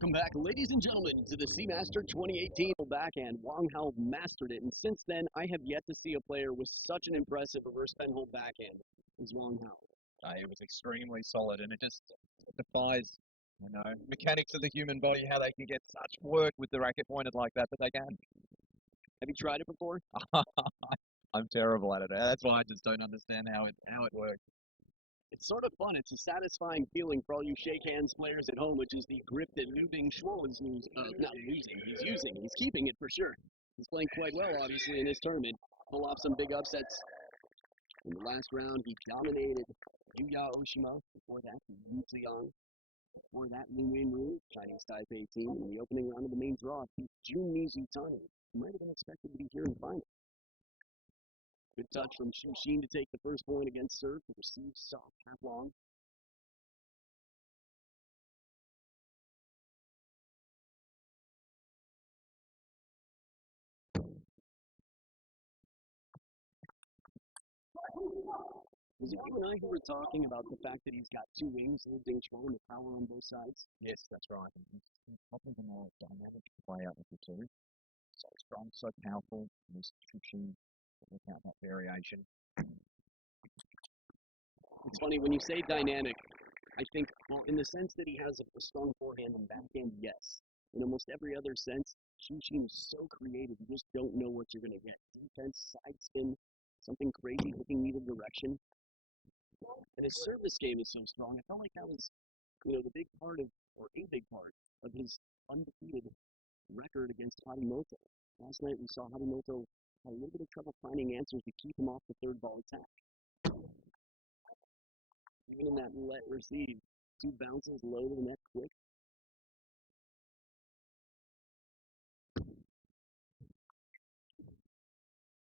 Welcome back, ladies and gentlemen, to the Seamaster 2018 backhand. Wang Hao mastered it, and since then, I have yet to see a player with such an impressive reverse penhold backhand as Wang Hao. It was extremely solid, and it just defies, mechanics of the human body, how they can get such work with the racket pointed like that, but they can. Have you tried it before? I'm terrible at it. That's why I just don't understand how it works. It's sort of fun. It's a satisfying feeling for all you shake hands players at home, which is the grip that Dingshuo is not losing. He's using. He's keeping it for sure. He's playing quite well, obviously, in this tournament. Pull off some big upsets. In the last round, he dominated Yuya-Oshima. Before that, Yu Ziyang. Before that, Lu Wu, Chinese Taipei team. In the opening round of the main draw, beat Juli Zutani, who might have been expected to be here in the final. Good touch from Xu Xin to take the first point against serve, to receive soft half long. Was it you and I who were talking about the fact that he's got two wings, Liu Dingshuo, and the power on both sides? Yes, that's right. He's probably the more dynamic player of the two. So strong, so powerful. He's pushing without that variation. It's funny, when you say dynamic, I think, well, in the sense that he has a strong forehand and backhand, yes. In almost every other sense, Xu Xin is so creative, you just don't know what you're going to get. Defense, side spin, something crazy looking either direction. And his service game is so strong, I felt like that was, the big part of, or a big part of his undefeated record against Harimoto. Last night we saw Harimoto had a little bit of trouble finding answers to keep him off the third ball attack. Even in that let receive, two bounces low to the net quick.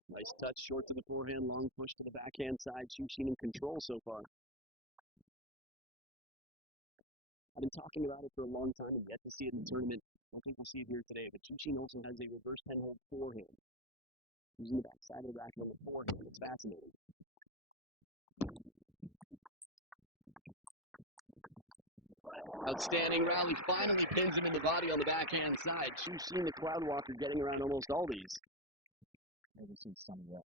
Nice touch, short to the forehand, long push to the backhand side. Xu Xin in control so far. I've been talking about it for a long time and yet to see it in the tournament. I don't think we'll see it here today, but Xu Xin also has a reverse penhold forehand. Using the backside of the racket on the forehand. It's fascinating. Outstanding rally, finally pins him in the body on the backhand side. Xu Xin, the cloud walker, getting around almost all these. Maybe see some of the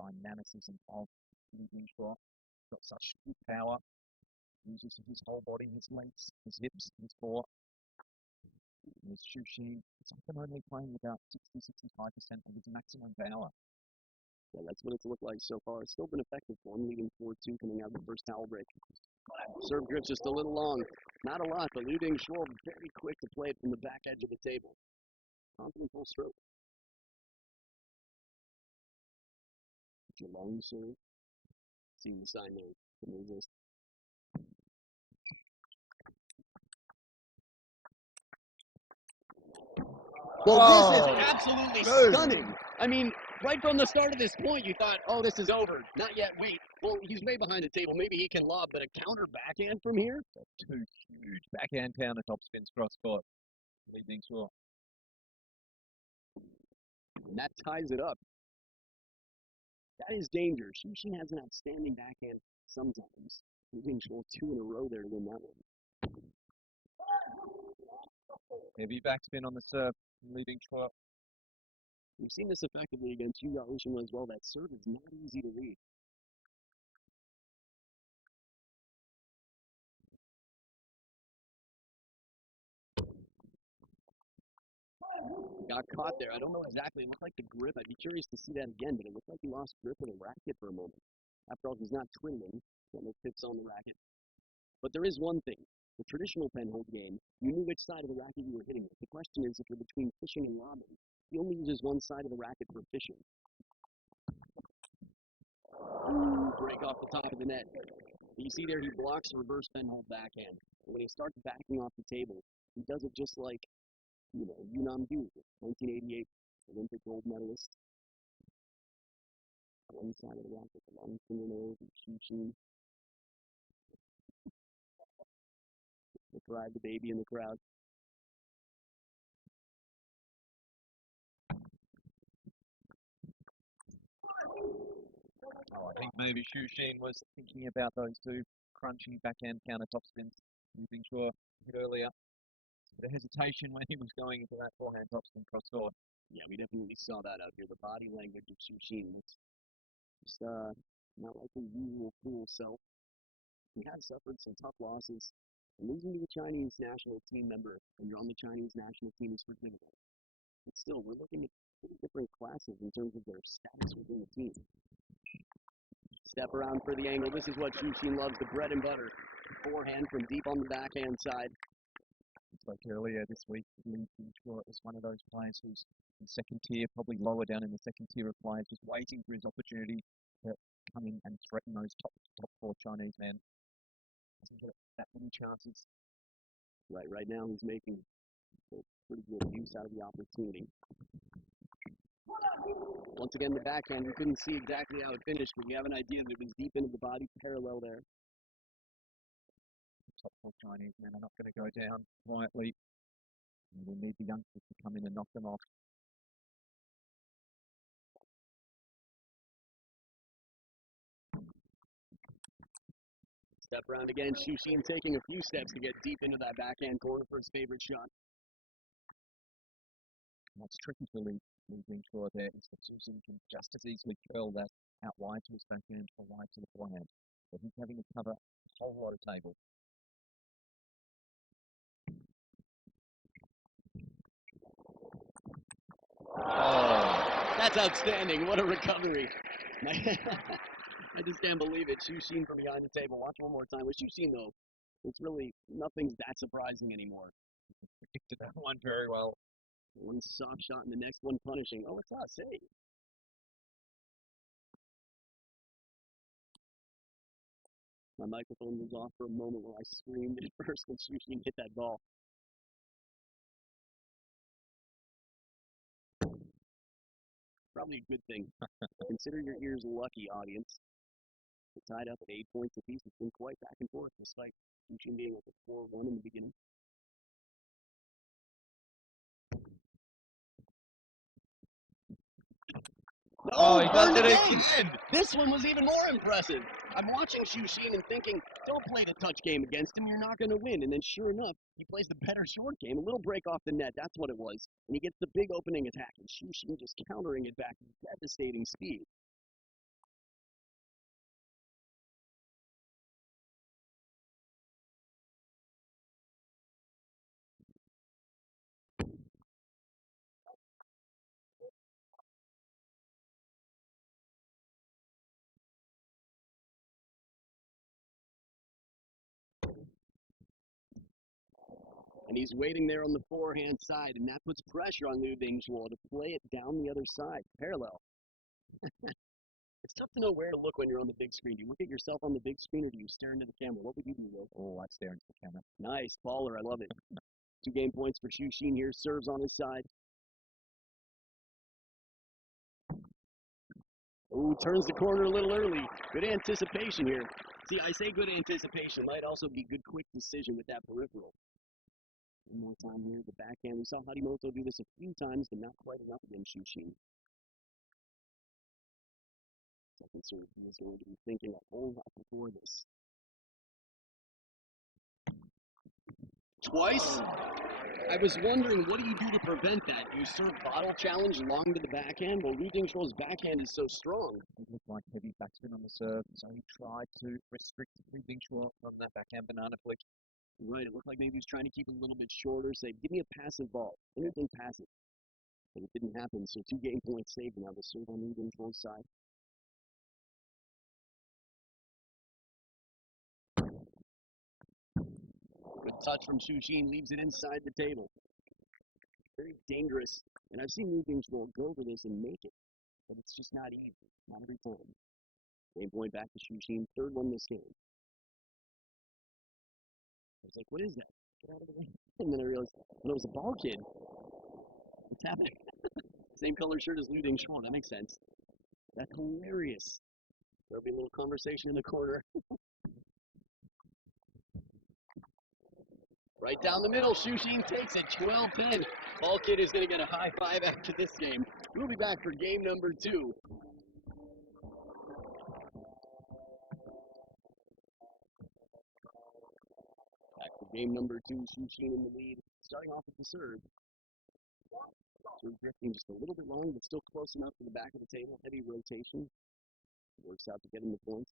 dynamicism of Dingshuo. Got such good power. Uses his whole body, his legs, his hips, his core. With Xu Xin, it's often only playing about 60-65% of his maximum power. Yeah, that's what it's looked like so far. It's still been effective for him, leading 4-2 coming out of the first towel break. Serve grip's just a little long. Not a lot, but Liu Dingshuo very quick to play it from the back edge of the table. Confident full stroke. It's a long serve. Seeing the sign there. Can resist. Well, this is absolutely stunning. I mean, right from the start of this point, you thought, oh, this is over. Not yet, wait. Well, he's way behind the table. Maybe he can lob, but a counter backhand from here? Two huge backhand counter top spins cross court. Dingshuo. And that ties it up. That is danger. Xu Xin has an outstanding backhand sometimes. Dingshuo 2 in a row there to win that one. Heavy backspin on the serve. Dingshuo. We've seen this effectively against Yuya-Oshima as well. That serve is not easy to read. Got caught there. I don't know exactly. It looked like the grip. I'd be curious to see that again, but it looked like he lost grip of the racket for a moment. After all, he's not twiddling. Got no tips on the racket. But there is one thing. The traditional penhold game, you knew which side of the racket you were hitting with. The question is, if you're between fishing and lobbing, he only uses one side of the racket for fishing. Break off the top of the net. You see there, he blocks the reverse penhold backhand. And when he starts backing off the table, he does it just like, Yunam Du, 1988 Olympic gold medalist. One side of the racket, the long fingernails, and Xu Xin. They cried the baby in the crowd. Oh, I think maybe Xu Xin was thinking about those two crunchy backhand counter top spins. Dingshuo a bit earlier. The hesitation when he was going into that forehand topspin cross court. Yeah, we definitely saw that out here. The body language of Shushin looks just not like his usual cool self. He has suffered some tough losses. And losing to a Chinese national team member when you're on the Chinese national team is forgivable. But still, we're looking at pretty different classes in terms of their status within the team. Step around for the angle. This is what Shushin loves, the bread and butter. Forehand from deep on the backhand side. Like earlier this week, Dingshuo is one of those players who's in second tier, probably lower down in the second tier of players, just waiting for his opportunity to come in and threaten those top four Chinese men. Doesn't get that many chances. Right now he's making pretty good use out of the opportunity. Once again, the backhand, we couldn't see exactly how it finished, but we have an idea that it was deep into the body, parallel there. Top four Chinese men are not going to go down quietly. We need the youngsters to come in and knock them off. Step around again, Shushin taking a few steps to get deep into that backhand corner for his favorite shot. What's tricky for Li Dingshuo there is that Shushin can just as easily curl that out wide to his backhand or wide to the forehand. But he's having to cover a whole lot of table. Oh, that's outstanding. What a recovery. I just can't believe it. Shushin from behind the table. Watch one more time. With Shushin, though, it's really, nothing's that surprising anymore. Predicted that one very well. One soft shot and the next one punishing. Oh, it's us, hey. My microphone was off for a moment where I screamed at first when Shushin hit that ball. Probably a good thing. Consider your ears lucky, audience. We're tied up at 8 points apiece. It's been quite back and forth, despite Shushin being up at 4-1 in the beginning. Oh, he does it again! This one was even more impressive. I'm watching Shushin and thinking, don't play the touch game against him, you're not going to win. And then sure enough, he plays the better short game. A little break off the net, that's what it was. And he gets the big opening attack, and Shushin just countering it back with devastating speed. And he's waiting there on the forehand side, and that puts pressure on Liu Dingshuo to play it down the other side, parallel. It's tough to know where to look when you're on the big screen. Do you look at yourself on the big screen, or do you stare into the camera? What would you do, Will? Oh, I'd stare into the camera. Nice, baller, I love it. 2 game points for Shushin here, serves on his side. Ooh, turns the corner a little early. Good anticipation here. See, I say good anticipation. Might also be good quick decision with that peripheral. One more time here, the backhand. We saw Harimoto do this a few times, but not quite enough against Shushin. Second serve is going to be thinking a whole lot before this. Twice? I was wondering, what do you do to prevent that? Do you serve bottle challenge long to the backhand? Well, Liu Dingshuo's backhand is so strong. It looked like heavy backspin on the serve, so he tried to restrict Liu Dingshuo from that backhand banana flick. Right, it looked like maybe he was trying to keep it a little bit shorter, say, give me a passive ball, anything passive. But it didn't happen, so 2 game points saved now, the serve on Liu Dingshuo's side. Good touch from Shushin, leaves it inside the table. Very dangerous, and I've seen Liu Dingshuo go over this and make it, but it's just not easy, not every time. Game point back to Shushin, 3rd one this game. I was like, what is that? Get out of the way. And then I realized, no, it was a ball kid. What's happening? Same color shirt as Liu Dingshuo, that makes sense. That's hilarious. There'll be a little conversation in the corner. Right down the middle, Shushin takes it, 12-10. Ball kid is going to get a high five after this game. We'll be back for game number 2. Back for game number 2, Shushin in the lead. starting off with the serve. Serve drifting just a little bit long, but still close enough to the back of the table. Heavy rotation. Works out to get him the points.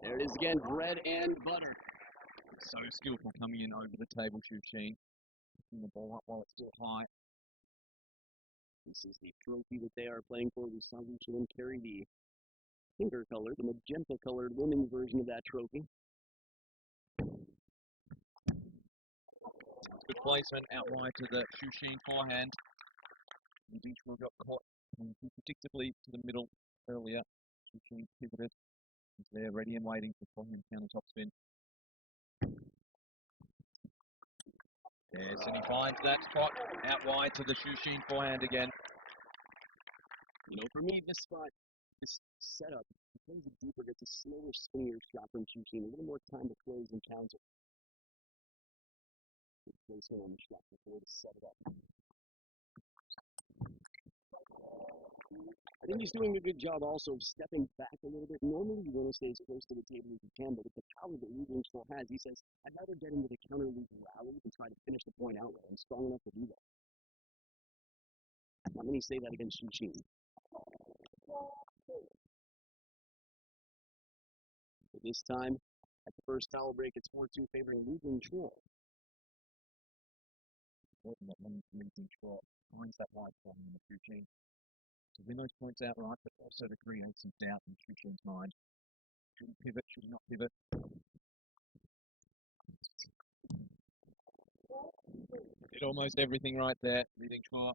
There it is again, bread and butter. So skillful coming in over the table, Shuxin. Picking the ball up while it's still high. This is the trophy that they are playing for. We saw Wu carry the finger color, the magenta colored women's version of that trophy. Good placement out wide to the Shuxin forehand. Dingshuo got caught predictably to the middle earlier. Shuxin pivoted. He's there ready and waiting for forehand counter topspin. Yes, and he finds that spot out wide to the Shuxin forehand again. You know, for me, this spot, this setup, he plays it deeper, gets a slower, spinnier shot from Shuxin, a little more time to close and counter. Plays her on the shot before to set it up. I think he's doing a good job also of stepping back a little bit. Normally, you want to stay as close to the table as you can, but with the power that Dingshuo has, he says, I'd rather get into the counter loop rally than try to finish the point outright. I'm strong enough to do that. Not many say that against Shuxin. But this time, at the first towel break, it's 4-2 favoring Dingshuo. Important that when Dingshuo finds that right form in the Shuxin to win those points outright, but also to create some doubt in Shuxin's mind. Should he pivot? Should he not pivot? Did almost everything right there, Dingshuo.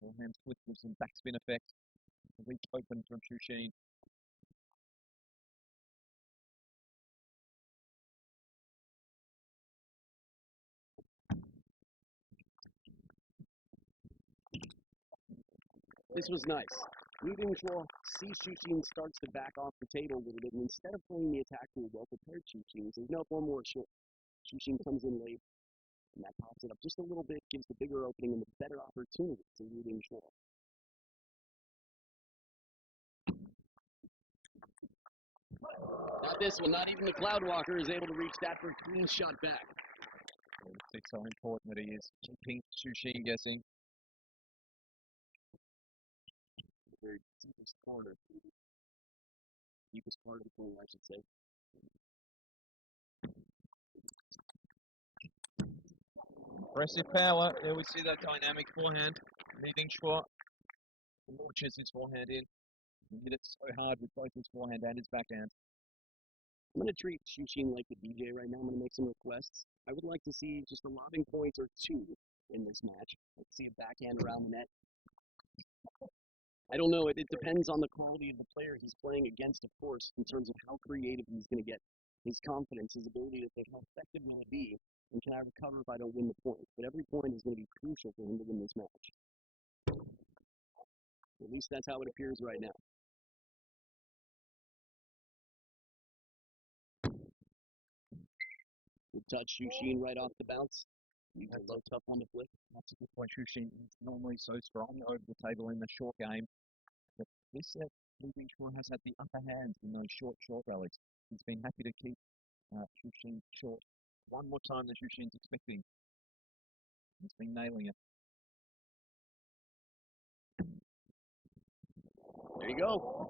Forehand split with some backspin effect. A weak open from Shuxin. This was nice. Dingshuo sees Shuxin starts to back off the table a little bit, and instead of playing the attack to a well-prepared Shuxin, he says, no, one more short. Shuxin comes in late, and that pops it up just a little bit, gives the bigger opening and the better opportunity to Dingshuo. Not this one, not even the Cloudwalker is able to reach that for a clean shot back. It's so important that he is keeping Shuxin guessing. The very deepest part of the pool, I should say. Impressive power. There we see that dynamic forehand. Dingshuo launches his forehand in. He hit it so hard with both his forehand and his backhand. I'm going to treat Shuxin like the DJ right now. I'm going to make some requests. I would like to see just a lobbing point or two in this match. Let's see a backhand around the net. I don't know. It depends on the quality of the player he's playing against, of course, in terms of how creative he's going to get. His confidence, his ability to think, how effective will it be, and can I recover if I don't win the point? But every point is going to be crucial for him to win this match. At least that's how it appears right now. Good touch, Shuxin right off the bounce. He's a low, tough one to flip. That's a good point. Shuxin is normally so strong over the table in the short game. But this set, Dingshuo has had the upper hand in those short rallies. He's been happy to keep Shuxin short one more time than Shuxin's expecting. He's been nailing it. There you go.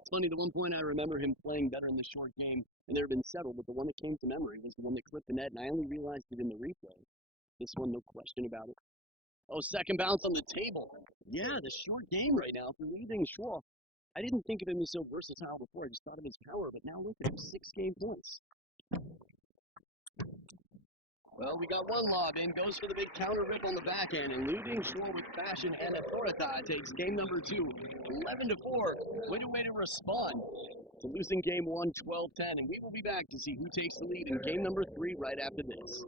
It's funny, the one point I remember him playing better in the short game, and there have been several, but the one that came to memory was the one that clipped the net, and I only realized it in the replay. This one, no question about it. Oh, second bounce on the table. Yeah, the short game right now for Dingshuo. I didn't think of him as so versatile before. I just thought of his power, but now look at him, 6 game points. Well, we got one lob in, goes for the big counter rip on the backhand, and Dingshuo with fashion and authority takes game number 2, 11-4. Way to respond to losing game 1, 12-10, and we will be back to see who takes the lead in game number 3 right after this.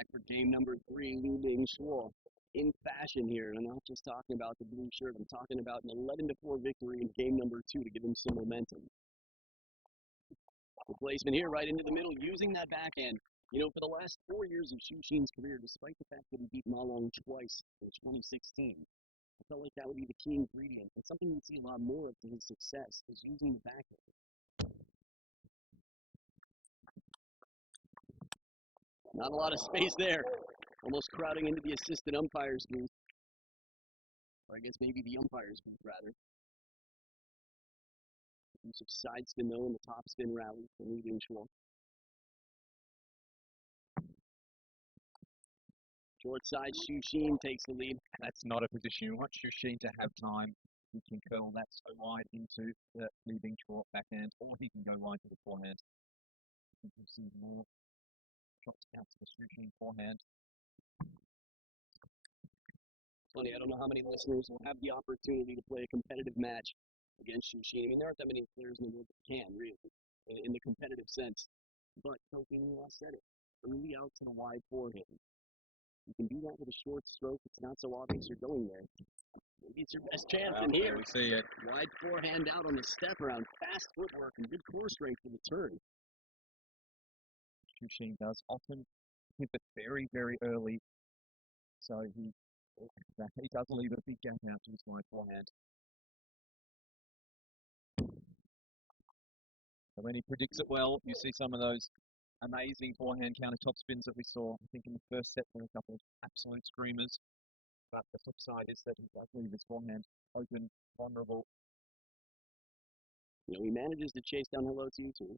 back for game number 3, Lu Dingshuo. In fashion here, and I'm not just talking about the blue shirt, I'm talking about an 11-4 victory in game number 2 to give him some momentum. The placement here right into the middle, using that backhand. You know, for the last 4 years of Xu Xin's career, despite the fact that he beat Ma Long twice in 2016, I felt like that would be the key ingredient, and something we'd see a lot more of to his success is using the backhand. Not a lot of space there. Almost crowding into the assistant umpire's booth. Or I guess maybe the umpire's booth, rather. Use of side spin, though, in the top spin rally for Lu Dingshuo. Short side, Xu Xin takes the lead. That's not a position you want Xu Xin to have time. He can curl that so wide into the Lu Dingshuo backhand, or he can go wide to the forehand. I think we'll see more shots out to the Xu Xin forehand. Funny, I don't know how many listeners will have the opportunity to play a competitive match against Xu Xin. I mean, there aren't that many players in the world that can, really, in the competitive sense. But Tokyo said it. Early out to the wide forehand. You can do that with a short stroke. It's not so obvious you're going there. Maybe it's your best chance. And here we see it. Wide forehand out on the step around. Fast footwork and good core strength for the turn. Xu Xin does often hit it very, very early. So he does leave a big gap out to his wide forehand. So when he predicts it well, you see some of those amazing forehand counter top spins that we saw. I think in the first set there were a couple of absolute screamers. But the flip side is that he does leave his forehand open, vulnerable. You know, he manages to chase down hello to you too,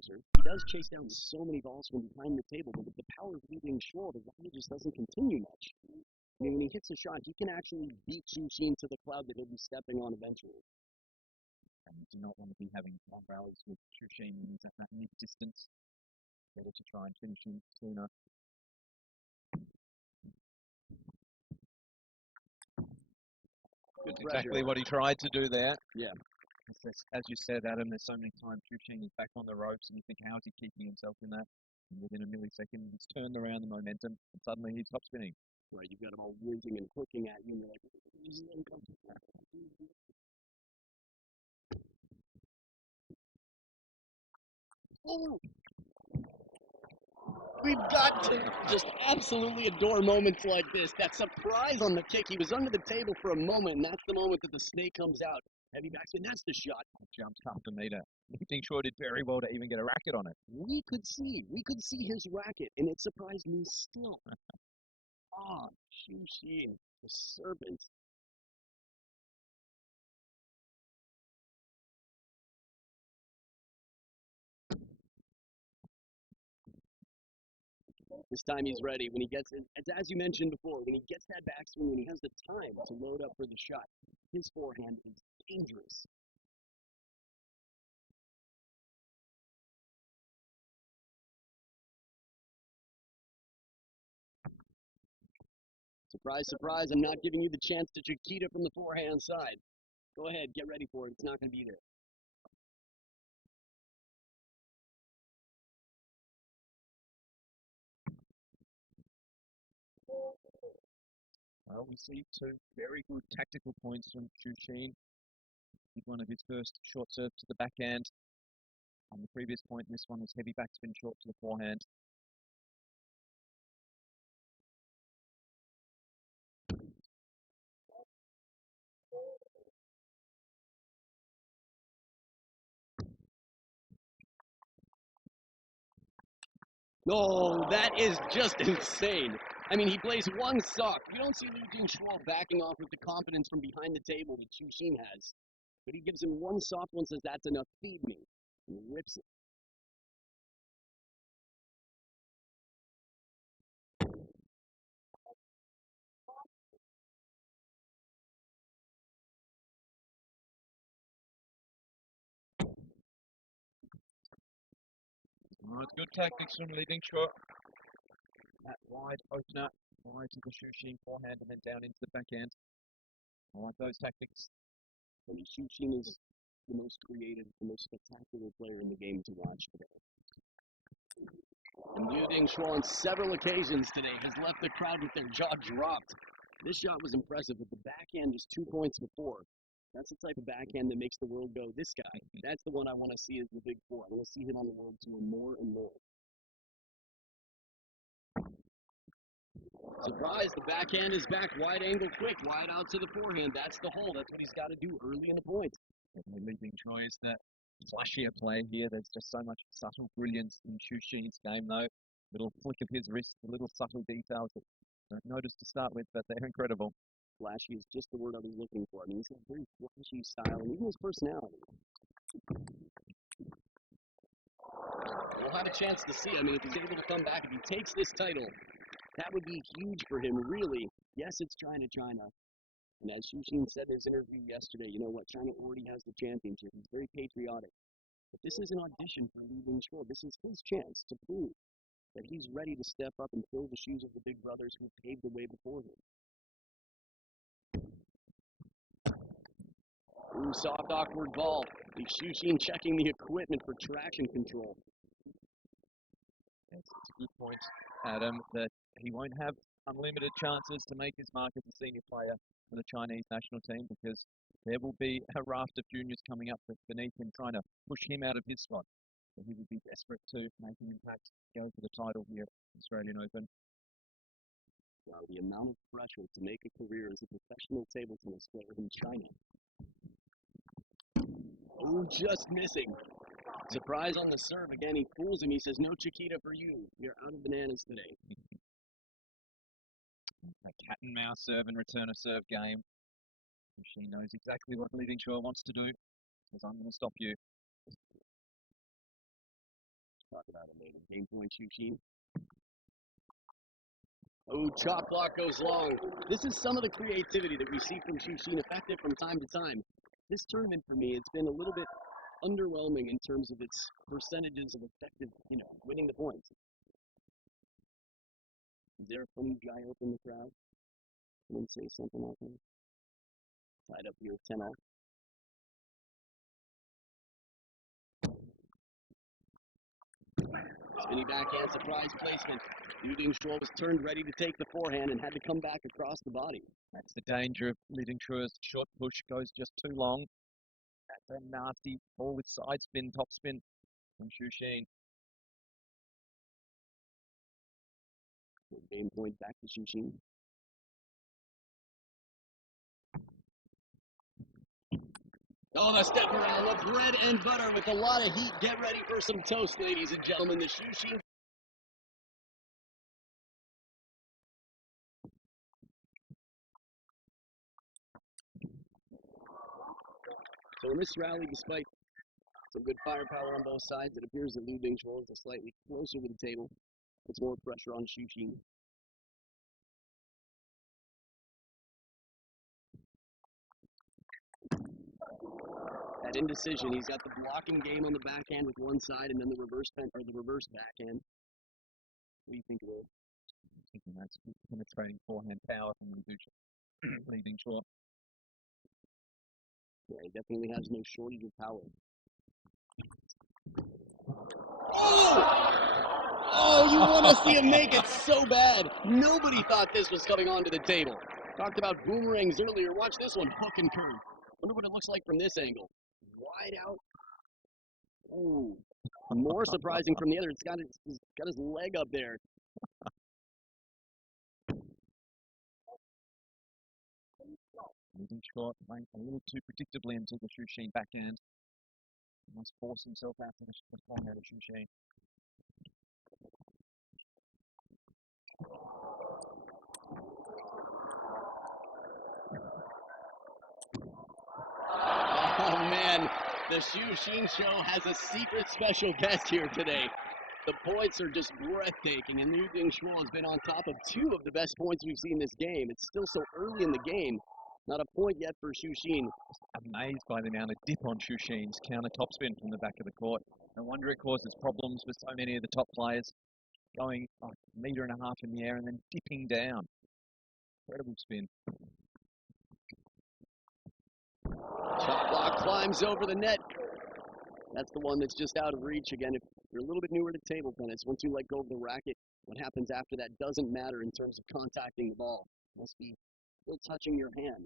sir. He does chase down so many balls from behind the table, but with the power of Lu Dingshuo, the rally just doesn't continue much. I mean, when he hits a shot, he can actually beat Xu Xin to the cloud that he'll be stepping on eventually. And you do not want to be having long rallies with Xu Xin when he's at that mid-distance. Better to try and finish him sooner. That's exactly what he tried to do there. Yeah. As you said, Adam, there's so many times Xu Xin is back on the ropes and you think, how is he keeping himself in that? And within a millisecond, he's turned around the momentum and suddenly he's top spinning. Right, you've got him all whizzing and hooking at you and you're like, oh! We've got to just absolutely adore moments like this. That surprise on the kick. He was under the table for a moment, and that's the moment that the snake comes out. Heavy backspin, that's the shot. Jumped half a meter. I think Shaw did very well to even get a racket on it. We could see his racket, and it surprised me still. Xu Xin, the serpent. This time he's ready. When he gets it, as you mentioned before, when he gets that backswing, when he has the time to load up for the shot, his forehand is dangerous. Surprise, surprise, I'm not giving you the chance to Chiquita from the forehand side. Go ahead, get ready for it. It's not going to be there. Well, we see two very good tactical points from Xu Xin. One of his first short serve to the backhand. On the previous point, this one was heavy backspin short to the forehand. No, that is just insane. I mean, he plays one sock. You don't see Lu Dingshuo backing off with the confidence from behind the table that Xu Xin has. But he gives him one soft one, says, that's enough, feed me. And rips it. Oh, it's good tactics from Lu Dingshuo. That wide opener, wide to the Xu Xin forehand and then down into the backhand. I like those tactics. I mean, Xu Xin is the most creative, the most spectacular player in the game to watch today. And Liu Dingshuo on several occasions today has left the crowd with their jaw dropped. This shot was impressive, but the backhand just 2 points before. That's the type of backhand that makes the world go, this guy. That's the one I want to see as the big four. I want to see him on the world tour more and more. Surprise, the backhand is back, wide angle quick, wide out to the forehand. That's the hole. That's what he's got to do early in the point. Definitely leading choice, that flashier play here. There's just so much subtle brilliance in Xu Xin's game, though. Little flick of his wrist, the little subtle details that I don't notice to start with, but they're incredible. Flashy is just the word I was looking for. I mean, he's got a very flashy style, and even his personality. We'll have a chance to see. I mean, if he's able to come back, if he takes this title, that would be huge for him, really. Yes, it's China. And as Xu Xin said in his interview yesterday, you know what? China already has the championship. He's very patriotic. But this is an audition for Liu Dingshuo. This is his chance to prove that he's ready to step up and fill the shoes of the big brothers who paved the way before him. Ooh, soft, awkward ball. Xu Xin checking the equipment for traction control. It's a good point, Adam, that he won't have unlimited chances to make his mark as a senior player for the Chinese national team, because there will be a raft of juniors coming up beneath him trying to push him out of his spot. So he would be desperate to make an impact, go for the title here at the Australian Open. Wow, the amount of pressure to make a career as a professional table tennis player in China. Oh, just missing. Surprise on the serve. Again, he fools him. He says, no Chiquita for you. You're out of bananas today. A cat and mouse serve and return a serve game. She knows exactly what Liu Dingshuo wants to do. Says, I'm going to stop you. Talk about it later. Game point, Xu Xin. Oh, chop block goes long. This is some of the creativity that we see from Xu Xin, effective from time to time. This tournament, for me, it's been a little bit underwhelming in terms of its percentages of effective, winning the points. Is there a funny guy up in the crowd? Someone say something out there? Tied up here, 10-0. Spinny backhand, surprise placement. Liu Dingshuo was turned ready to take the forehand and had to come back across the body. That's the danger of Liu Dingshuo's short push goes just too long. That's a nasty ball with side spin, top spin from Xu Xin. Game point back to Xu Xin. Oh, the step around, the bread and butter with a lot of heat. Get ready for some toast, ladies and gentlemen. The Xu Xin. So in this rally, despite some good firepower on both sides, it appears that Liu Dingshuo is slightly closer to the table. Puts more pressure on Xu Xin. That indecision, he's got the blocking game on the backhand with one side, and then the reverse backhand. What do you think of it? I think that's penetrating forehand power from Liu Dingshuo. Yeah, he definitely has no shortage of power. Oh, you want to see him make it so bad. Nobody thought this was coming onto the table. Talked about boomerangs earlier. Watch this one, hook and curve. Wonder what it looks like from this angle. Wide out. Oh, more surprising from the other. It's got his leg up there. Liu Dingshuo playing a little too predictably into the Xu Xin backhand. He must force himself out to the forehand of Xu Xin. Oh man, the Xu Xin show has a secret special guest here today. The points are just breathtaking, and Liu Dingshuo has been on top of two of the best points we've seen this game. It's still so early in the game. Not a point yet for Xu Xin. Amazed by the amount of dip on Xu Xin's counter topspin from the back of the court. No wonder it causes problems for so many of the top players, going like a metre and a half in the air and then dipping down. Incredible spin. Chop block climbs over the net. That's the one that's just out of reach. Again, if you're a little bit newer to table tennis, once you let go of the racket, what happens after that doesn't matter in terms of contacting the ball. It must be still touching your hand.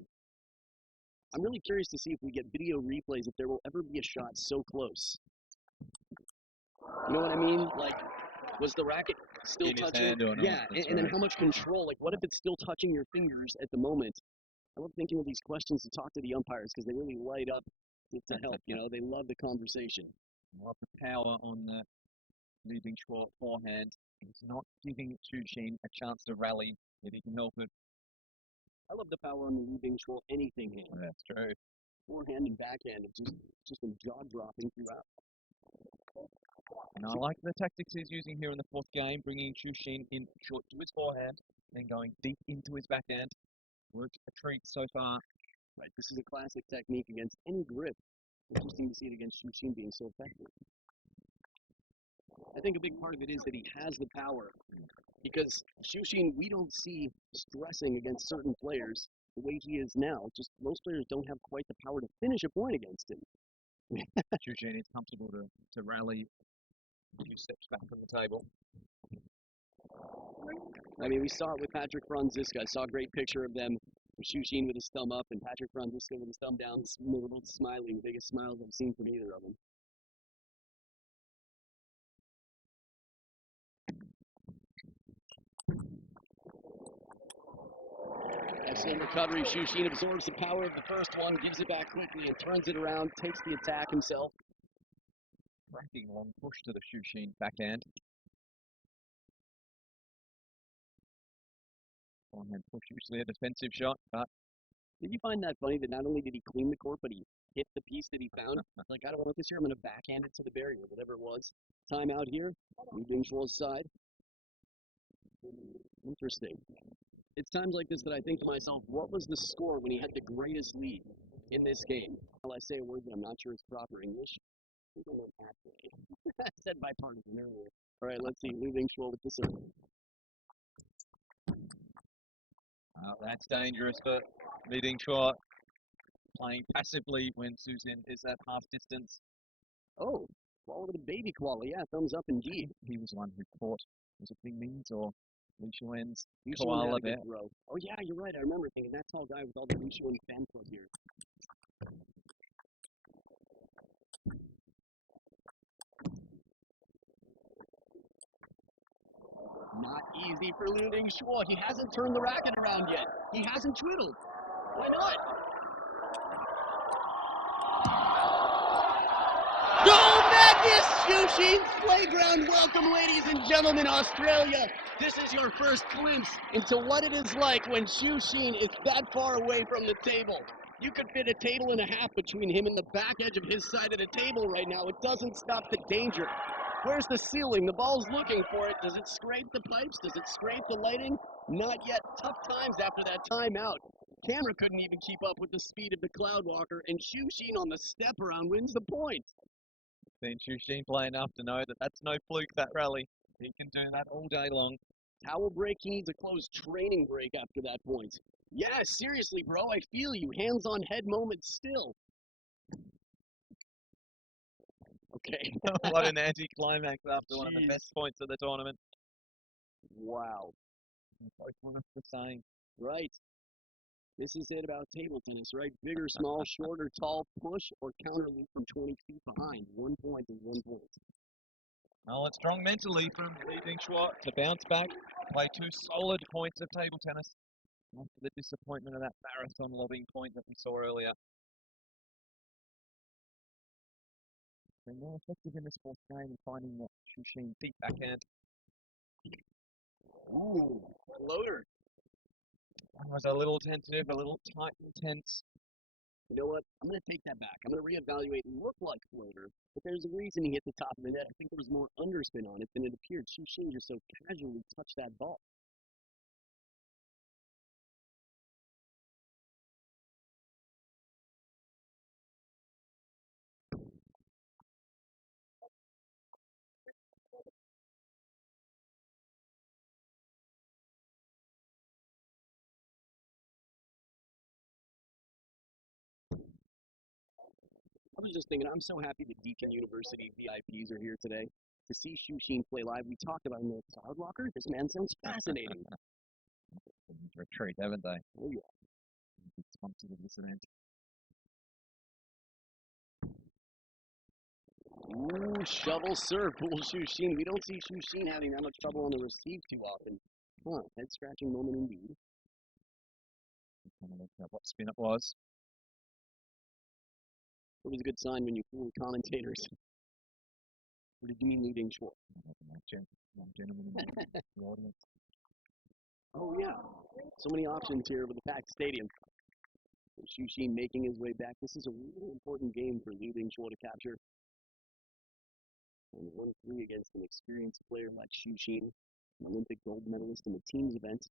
I'm really curious to see if we get video replays, if there will ever be a shot so close. You know what I mean? Like, was the racket still In his touching? hand or not, Yeah, that's and then right. how much control? Like, what if it's still touching your fingers at the moment? I love thinking of these questions to talk to the umpires because they really light up to help. You know, they love the conversation. A lot of power on the leading short forehand. He's not giving Chushin a chance to rally if he can help it. I love the power on the Lu Binghuo anything hand. That's true. Forehand and backhand, it's just been jaw dropping throughout. And I like the tactics he's using here in the fourth game, bringing Chushin in short to his forehand, then going deep into his backhand. Worked a treat so far. Right, this is a classic technique against any grip. Interesting to see it against Chushin being so effective. I think a big part of it is that he has the power. Because Chushin, we don't see stressing against certain players the way he is now. Just most players don't have quite the power to finish a point against him. Chushin is comfortable to rally a few steps back from the table. I mean, we saw it with Patrick Franziska. I saw a great picture of them. Chushin with his thumb up and Patrick Franziska with his thumb down. They were both smiling, the biggest smiles I've seen from either of them. Excellent recovery. Chushin absorbs the power of the first one, gives it back quickly, and turns it around, takes the attack himself. Cracking long push to the Chushin backhand. Forehand push, usually a defensive shot, but Did you find that funny that not only did he clean the court, but he hit the piece that he found? Like, I don't want this here. I'm going to backhand it to the barrier, whatever it was. Time out here. Lu Binghuo's side. Interesting. It's times like this that I think to myself, what was the score when he had the greatest lead in this game? Well, I say a word that I'm not sure is proper English. I said bipartisan earlier. All right, let's see. Lu Binghuo with the serve. that's dangerous for leading short. Playing passively when Susan is at half distance. Oh, koala with a baby koala. Yeah, thumbs up indeed. He was the one who caught. Was it Bing Ming's or Li Xuan's Lu Xuan koala had a good there? throw. Oh yeah, you're right. I remember thinking that tall guy with all the Lu Xuan fan foot here. Not easy for Lu Binghuo. He hasn't turned the racket around yet. He hasn't twiddled. Why not? No madness! Chushin's playground. Welcome, ladies and gentlemen, Australia. This is your first glimpse into what it is like when Chushin is that far away from the table. You could fit a table and a half between him and the back edge of his side of the table right now. It doesn't stop the danger. Where's the ceiling? The ball's looking for it. Does it scrape the pipes? Does it scrape the lighting? Not yet. Tough times after that timeout. Camera couldn't even keep up with the speed of the Cloudwalker, and Chushin on the step around wins the point. Seen Chushin play enough to know that that's no fluke, that rally. He can do that all day long. Towel break. He needs a closed training break after that point. Yeah, seriously, bro. I feel you. Hands on head moment still. Okay. What an anticlimax after one of the Jeez. best points of the tournament. Wow. Both one of the same. Right. This is it about table tennis, right? Bigger, small, shorter, tall, push, or counter loop from 20 feet behind. 1 point is 1 point. Well, it's strong mentally from Li Binghuo to bounce back, play 2 solid points of table tennis after the disappointment of that marathon lobbing point that we saw earlier. Been more effective in this fourth game and finding that Chushin deep backhand. Ooh, floater. That was a little tentative, a little tight and tense. You know what? I'm going to take that back. I'm going to reevaluate. It looked like floater, but there's a reason he hit the top of the net. I think there was more underspin on it than it appeared. Chushin just so casually touched that ball. I was just thinking, I'm so happy the Deakin University VIPs are here today to see Shushin play live. We talked about him in the cloud locker. This man sounds fascinating. Retreat, haven't they? Oh, yeah. Big sponsors of this event. Ooh, shovel serve, Pool Shushin. We don't see Shushin having that much trouble on the receive too often. Huh, head scratching moment indeed. Kind of look at what spin it was. Always a good sign when you fool the commentators. What did you mean leading short? One gentleman in the audience. Oh, yeah. So many options here with the packed stadium. Shushin making his way back. This is a really important game for Liu Bingshuo to capture. And 1-3 against an experienced player like Shushin, an Olympic gold medalist in the teams event.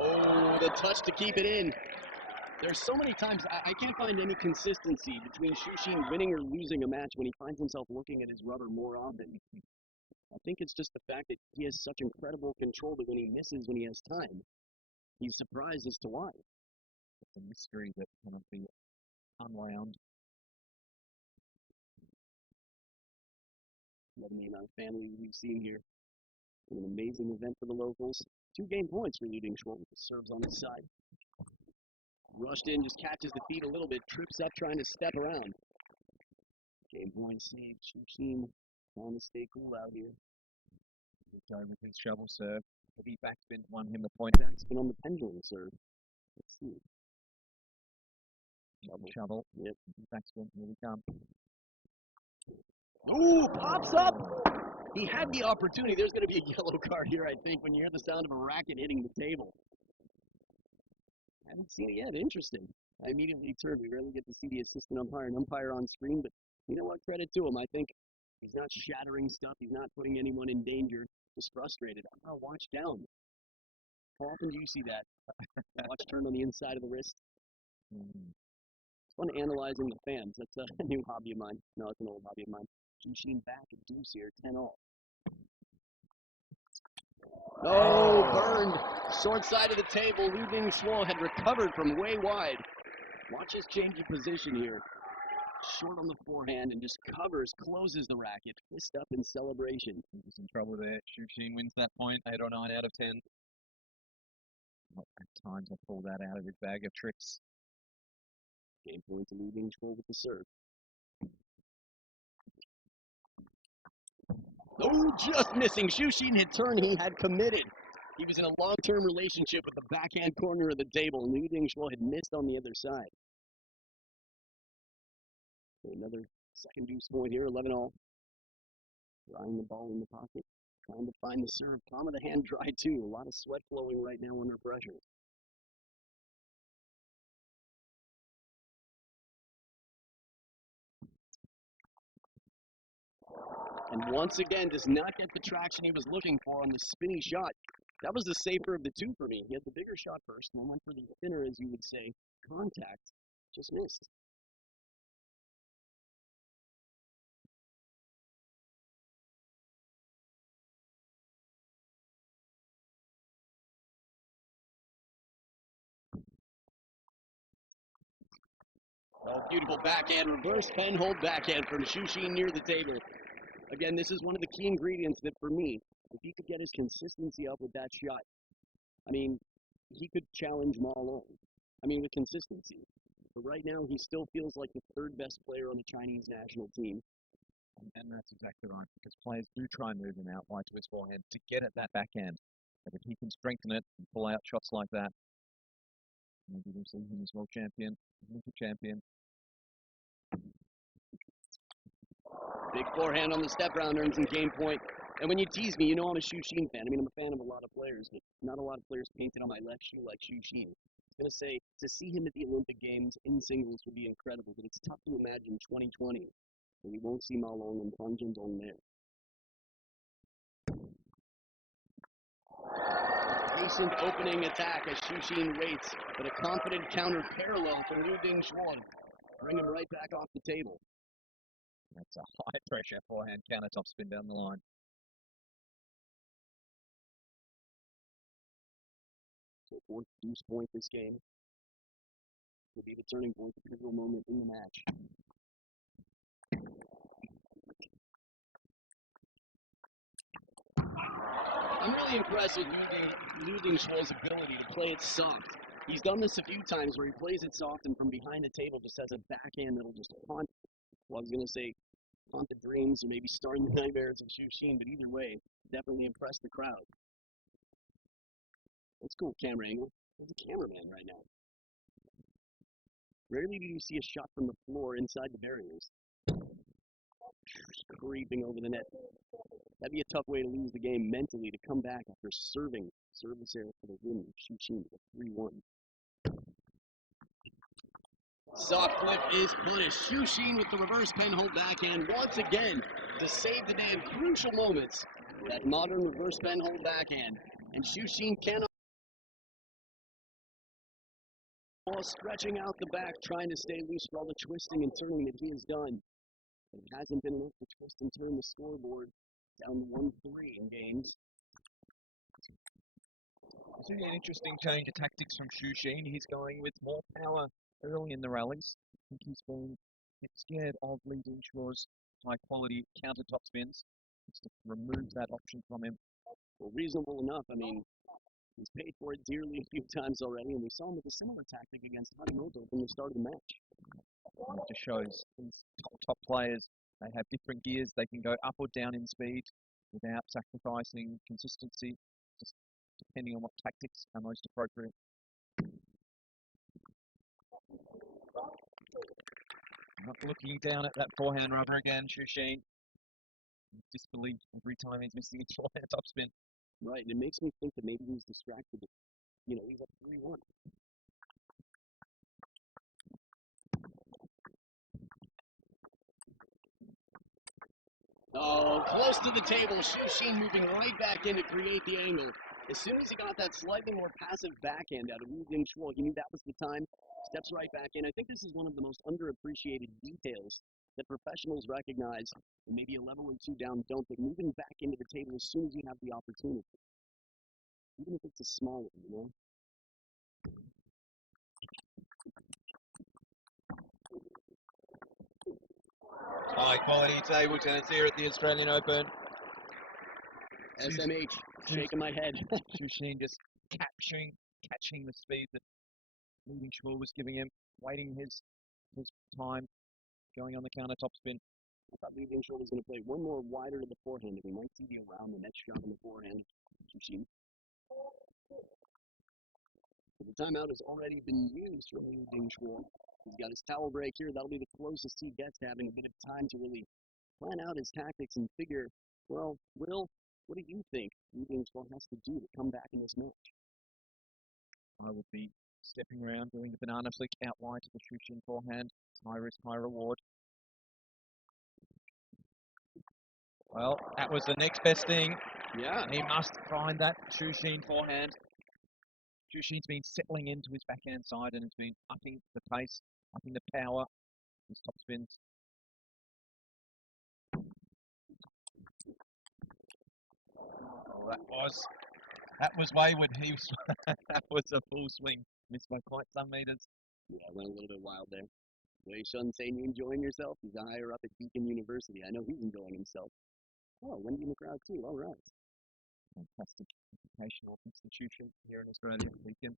Oh, the touch to keep it in. There's so many times I can't find any consistency between Shushin winning or losing a match when he finds himself looking at his rubber more often. I think it's just the fact that he has such incredible control that when he misses when he has time, he's surprised as to why. It's a mystery that cannot be unwound. Loving the amount of family we've seen here. An amazing event for the locals. 2 game points for Liu Bingshuo with the serves on his side. Rushed in, just catches the feet a little bit, trips up trying to step around. Game point saved. Shushin trying to stay cool out here. Go with his shovel serve. Heavy backspin won him the point. It's been on the pendulum serve. Let's see. Shovel. Yep. Backspin. Here we come. Ooh, pops up! He had the opportunity. There's going to be a yellow card here, I think, when you hear the sound of a racket hitting the table. I haven't seen it yet. Interesting. I immediately turned. We rarely get to see the assistant umpire and umpire on screen, but you know what? Credit to him. I think he's not shattering stuff. He's not putting anyone in danger. Just frustrated. Oh, watch down. How often do you see that? Watch turn on the inside of the wrist. It's fun analyzing the fans. That's a new hobby of mine. No, it's an old hobby of mine. Shushin back at deuce here, 10-all. Oh, burned. Short side of the table. Liu Bingshuo had recovered from way wide. Watch his change of position here. Short on the forehand and just covers, closes the racket. Fist up in celebration. He was in trouble there. Shushin wins that point. 8 or 9 out of 10. At times I pull that out of his bag of tricks. Game point to Liu Bingshuo with the serve. Oh, just missing. Shushin had turned. He had committed. He was in a long-term relationship with the backhand corner of the table, and Liu Bingshuo had missed on the other side. Another second deuce point here, 11-all. Drying the ball in the pocket, trying to find the serve. Palm of the hand dry, too. A lot of sweat flowing right now under pressure. And once again, does not get the traction he was looking for on the spinny shot. That was the safer of the two for me. He had the bigger shot first, and then went for the thinner, as you would say, contact. Just missed. Oh, beautiful backhand, reverse pen hold backhand from Shushin near the table. Again, this is one of the key ingredients that for me, if he could get his consistency up with that shot, I mean, he could challenge Ma Long. I mean, with consistency. But right now, he still feels like the third best player on the Chinese national team. And that's exactly right, because players do try and move him out wide to his forehand to get at that backhand. And if he can strengthen it and pull out shots like that, maybe we'll see him as world champion, Olympic champion. Big forehand on the step round earns him game point. And when you tease me, you know I'm a Shushin fan. I mean, I'm a fan of a lot of players, but not a lot of players painted on my left shoe like Shushin. I was going to say, to see him at the Olympic Games in singles would be incredible, but it's tough to imagine 2020, where we won't see Ma Long and Pan Zhendong there. Patient opening attack as Shushin waits, but a confident counter parallel from Liu Bingshuo. Bring him right back off the table. That's a high pressure forehand counter top spin down the line. fourth deuce point this game. Will be the turning point, the pivotal moment in the match. I'm really impressed with Liu Dingshuo's ability to play it soft. He's done this a few times where he plays it soft and from behind the table just has a backhand that'll just haunt, well, I was going to say haunt the dreams or maybe starting the nightmares of Xu Xin, but either way, definitely impressed the crowd. That's cool camera angle. There's a cameraman right now. Rarely do you see a shot from the floor inside the barriers. Creeping over the net. That'd be a tough way to lose the game mentally, to come back after serving service error for the win. Xu Xin with a 3-1. Soft flip is punished. Xu Xin with the reverse penhold backhand once again to save the day in crucial moments. That modern reverse penhold backhand. And Xu Xin cannot. While stretching out the back, trying to stay loose for all the twisting and turning that he has done. But it hasn't been enough to twist and turn the scoreboard down to 1-3 in games. I see an interesting change of tactics from Xu Xin. He's going with more power early in the rallies. I think he's been scared of Li Dingshuo's high-quality counter-top spins. Just to remove that option from him. Well, reasonable enough. I mean, he's paid for it dearly a few times already, and we saw him with a similar tactic against Harimoto from the start of the match. It just shows these top players, they have different gears. They can go up or down in speed without sacrificing consistency, just depending on what tactics are most appropriate. Not looking down at that forehand rubber again, Xu Xin. Disbelief every time he's missing a forehand topspin. Right, and it makes me think that maybe he's distracted. You know, he's up 3-1. Oh, close to the table. Xu Xin moving right back in to create the angle. As soon as he got that slightly more passive backhand out of Liu Dingshuo, he knew that was the time. Steps right back in. I think this is one of the most underappreciated details that professionals recognize, and maybe a level or two down don't, but moving back into the table as soon as you have the opportunity. Even if it's a small one, you know? High quality table tennis here at the Australian Open. SMH, shaking my head. Xu Xin just catching the speed that Li Dingshuo was giving him, waiting his time, going on the counter top spin. I thought Li Dingshuo was going to play one more wider to the forehand, and we might see the around the net shot on the forehand. Xu Xin. The timeout has already been used from Liu Dingshuo. He's got his towel break here. That'll be the closest he gets to having a bit of time to really plan out his tactics and figure, well, Will, what do you think Liu Dingshuo has to do to come back in this match? I would be stepping around, doing the banana flick out wide to the Xu Xin forehand. It's high risk, high reward. Well, that was the next best thing. Yeah. He must find that Xu Xin forehand. Xu Xin's been settling into his backhand side and has been upping the pace, upping the power, his top spins. Oh, that was wayward. That was a full swing. Missed by quite some meters. Yeah, went a little bit wild there. Wei Shun saying you enjoying yourself? He's a higher up at Beacon University. I know he's enjoying himself. Oh, Wendy in the crowd too. All right. Fantastic educational institution here in Australia, Beacon.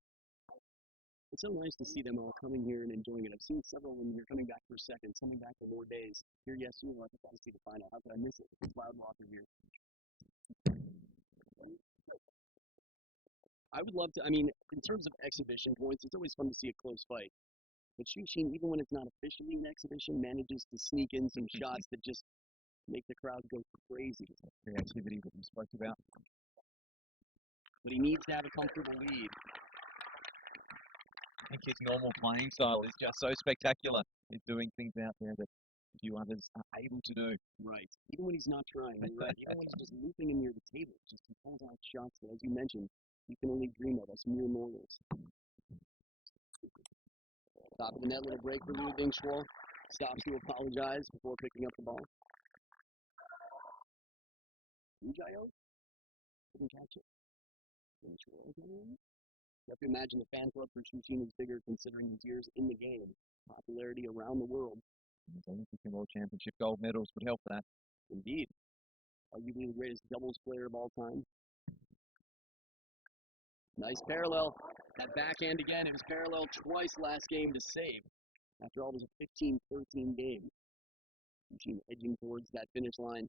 It's so nice to see them all coming here and enjoying it. I've seen several of them here coming back for seconds, coming back for more days. Here, yes, you want to see the final. How could I miss it? It's Wild Walker here. I would love to, I mean, in terms of exhibition points, it's always fun to see a close fight. But Xu Xin, even when it's not officially an exhibition, manages to sneak in some shots that just make the crowd go crazy. Creativity that we spoke about. But he needs to have a comfortable lead. I think his normal playing style is just so spectacular. He's doing things out there that few others are able to do. Right. Even when he's not trying, you're right. Even when he's just looping in near the table, just he pulls out shots that, as you mentioned, you can only dream of as mere mortals. Top of the net, little break for Liu Dingshuo. Stops to apologize before picking up the ball. Ujayo? Couldn't catch it. Dingshuo again. You have to imagine the fan club for Shushin is bigger considering his years in the game. Popularity around the world. His Olympic and World Championship gold medals would help that. Indeed. Arguably the greatest doubles player of all time. Nice parallel. That backhand again. It was parallel twice last game to save. After all, it was a 15-13 game. Shushin edging towards that finish line.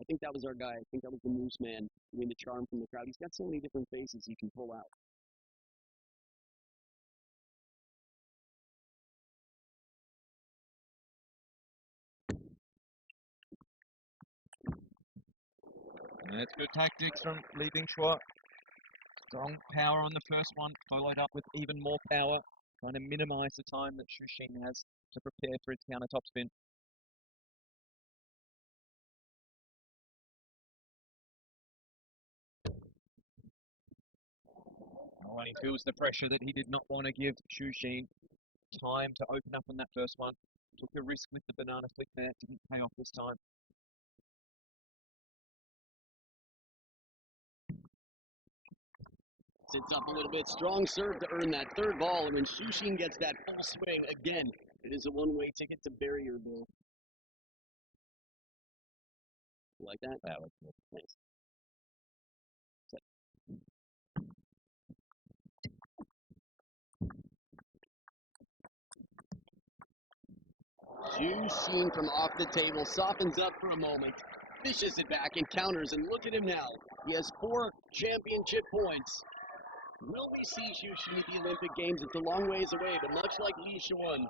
I think that was our guy. I think that was the Moose Man doing the charm from the crowd. He's got so many different faces he can pull out. And that's good tactics from Dingshuo. Strong power on the first one, followed up with even more power, trying to minimize the time that Shushin has to prepare for its counter topspin. Oh, and he feels the pressure that he did not want to give Shushin time to open up on that first one. Took a risk with the banana flick there, didn't pay off this time. Sits up a little bit. Strong serve to earn that third ball. And when Shushin gets that full swing again, it is a one-way ticket to barrier goal. You like that? That was good. Nice. Shushin from off the table softens up for a moment, fishes it back and counters, and look at him now. He has 4 championship points. Will we see Shushin at the Olympic Games? It's a long ways away, but much like Li Shuan,